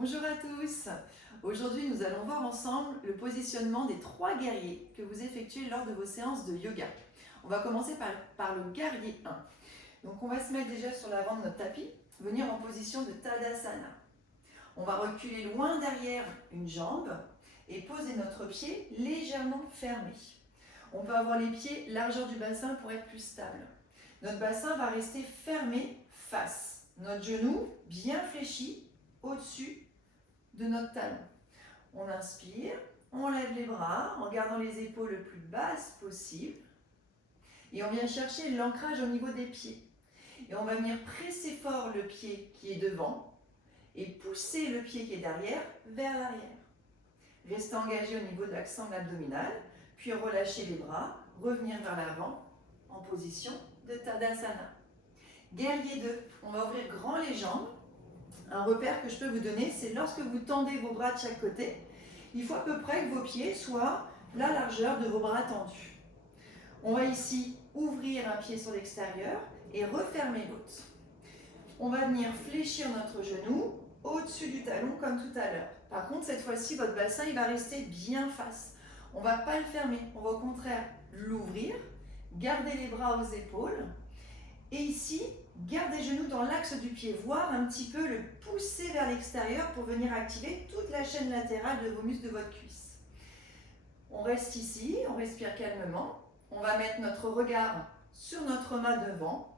Bonjour à tous. Aujourd'hui, nous allons voir ensemble le positionnement des 3 guerriers que vous effectuez lors de vos séances de yoga. On va commencer par le guerrier 1. Donc on va se mettre déjà sur l'avant de notre tapis, venir en position de Tadasana. On va reculer loin derrière une jambe et poser notre pied légèrement fermé. On peut avoir les pieds largeur du bassin pour être plus stable. Notre bassin va rester fermé face. Notre genou bien fléchi au-dessus de notre talon. On inspire, on lève les bras en gardant les épaules le plus basses possible. Et on vient chercher l'ancrage au niveau des pieds. Et on va venir presser fort le pied qui est devant et pousser le pied qui est derrière vers l'arrière. Restez engagé au niveau de l'axe sangle abdominal, puis relâchez les bras, revenir vers l'avant en position de Tadasana. Guerrier 2, on va ouvrir grand les jambes. Un repère que je peux vous donner, c'est lorsque vous tendez vos bras de chaque côté, il faut à peu près que vos pieds soient la largeur de vos bras tendus. On va ici ouvrir un pied sur l'extérieur et refermer l'autre. On va venir fléchir notre genou au-dessus du talon comme tout à l'heure. Par contre, cette fois-ci, votre bassin il va rester bien face. On ne va pas le fermer, on va au contraire l'ouvrir, garder les bras aux épaules. Et ici, garde les genoux dans l'axe du pied, voire un petit peu le pousser vers l'extérieur pour venir activer toute la chaîne latérale de vos muscles de votre cuisse. On reste ici, on respire calmement. On va mettre notre regard sur notre main devant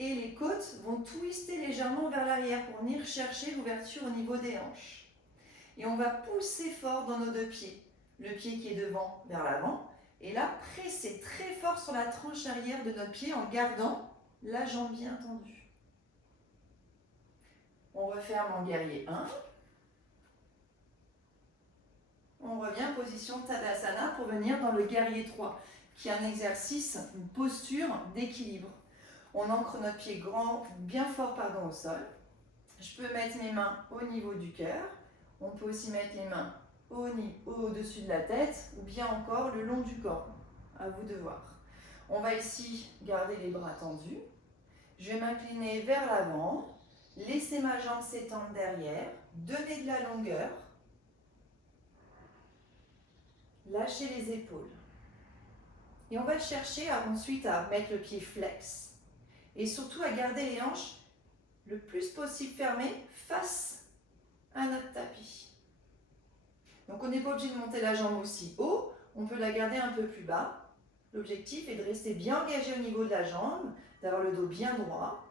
et les côtes vont twister légèrement vers l'arrière pour venir chercher l'ouverture au niveau des hanches. Et on va pousser fort dans nos deux pieds. Le pied qui est devant vers l'avant et là, presser très fort sur la tranche arrière de notre pied en gardant la jambe bien tendue. On referme en guerrier 1. On revient en position Tadasana pour venir dans le guerrier 3, qui est un exercice, une posture d'équilibre. On ancre notre pied bien fort au sol. Je peux mettre mes mains au niveau du cœur. On peut aussi mettre les mains au-dessus de la tête ou bien encore le long du corps. À vous de voir. On va ici garder les bras tendus. Je vais m'incliner vers l'avant, laisser ma jambe s'étendre derrière, donner de la longueur, lâcher les épaules. Et on va chercher ensuite à mettre le pied flex et surtout à garder les hanches le plus possible fermées face à notre tapis. Donc on n'est pas obligé de monter la jambe aussi haut, on peut la garder un peu plus bas. L'objectif est de rester bien engagé au niveau de la jambe, d'avoir le dos bien droit.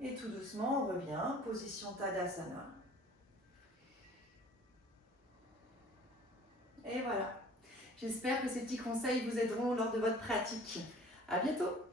Et tout doucement, on revient, position Tadasana. Et voilà. J'espère que ces petits conseils vous aideront lors de votre pratique. À bientôt!